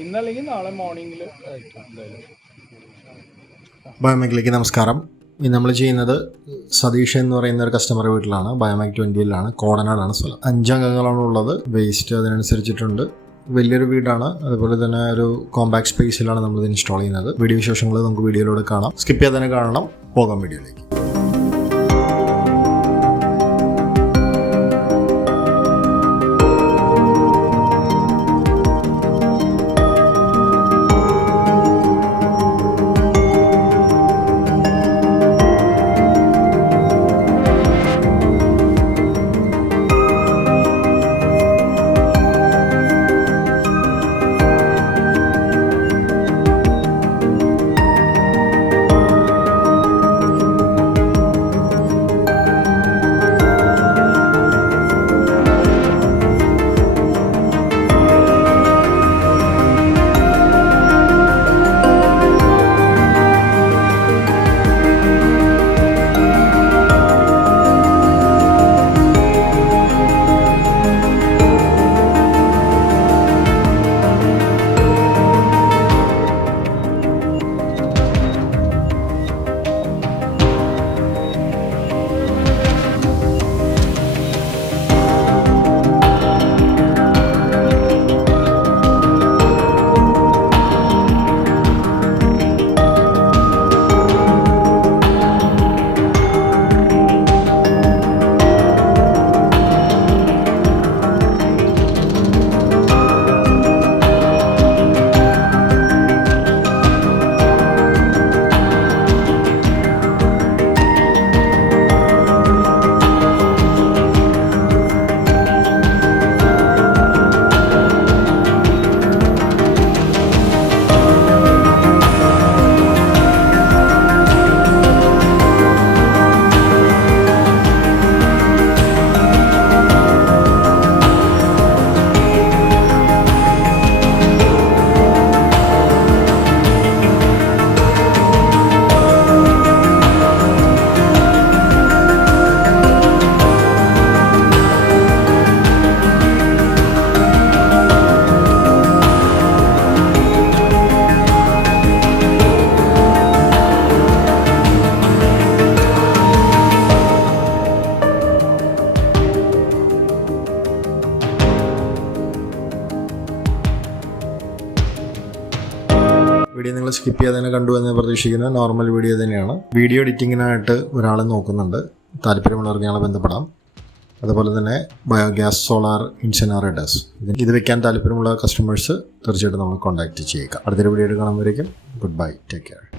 ഇന്നല്ലെങ്കിൽ നാളെ മോർണിംഗിൽ അയക്കാം എന്തായാലും. ബയോമാക്കിലേക്ക് നമസ്കാരം. ഇന്ന് നമ്മൾ ചെയ്യുന്നത് സതീഷ് എന്ന് പറയുന്ന ഒരു കസ്റ്റമർ വീട്ടിലാണ്. ബയോമാക് 20-ലാണ്, കോടനാടാണ് സ്ഥലം. 5 അംഗങ്ങളാണ് ഉള്ളത്. വേസ്റ്റ് അതിനനുസരിച്ചിട്ടുണ്ട്. വലിയൊരു വീടാണ്. അതുപോലെ തന്നെ ഒരു കോമ്പാക്ട് സ്പേസിലാണ് നമ്മളിത് ഇൻസ്റ്റാൾ ചെയ്യുന്നത്. വീഡിയോ വിശേഷങ്ങൾ നമുക്ക് വീഡിയോയിലൂടെ കാണാം. സ്കിപ്പ് ചെയ്യാതെ തന്നെ കാണണം. പോകാം വീഡിയോയിലേക്ക്. വീഡിയോ നിങ്ങൾ സ്കിപ്പ് ചെയ്യാതെ തന്നെ കണ്ടു എന്ന് പ്രതീക്ഷിക്കുന്ന നോർമൽ വീഡിയോ തന്നെയാണ്. വീഡിയോ എഡിറ്റിങ്ങിനായിട്ട് ഒരാളെ നോക്കുന്നുണ്ട്. താല്പര്യമുള്ളവർക്ക് ഞങ്ങളെ ബന്ധപ്പെടാം. അതുപോലെ തന്നെ ബയോഗ്യാസ്, സോളാർ ഇൻസിനറേറ്റേഴ്സ് ഇത് വെക്കാൻ താല്പര്യമുള്ള കസ്റ്റമേഴ്സ് തീർച്ചയായിട്ടും നമ്മൾ കോൺടാക്റ്റ് ചെയ്യുക. അടുത്തൊരു വീഡിയോ കാണുമ്പോഴേക്കും ഗുഡ് ബൈ, ടേക്ക് കെയർ.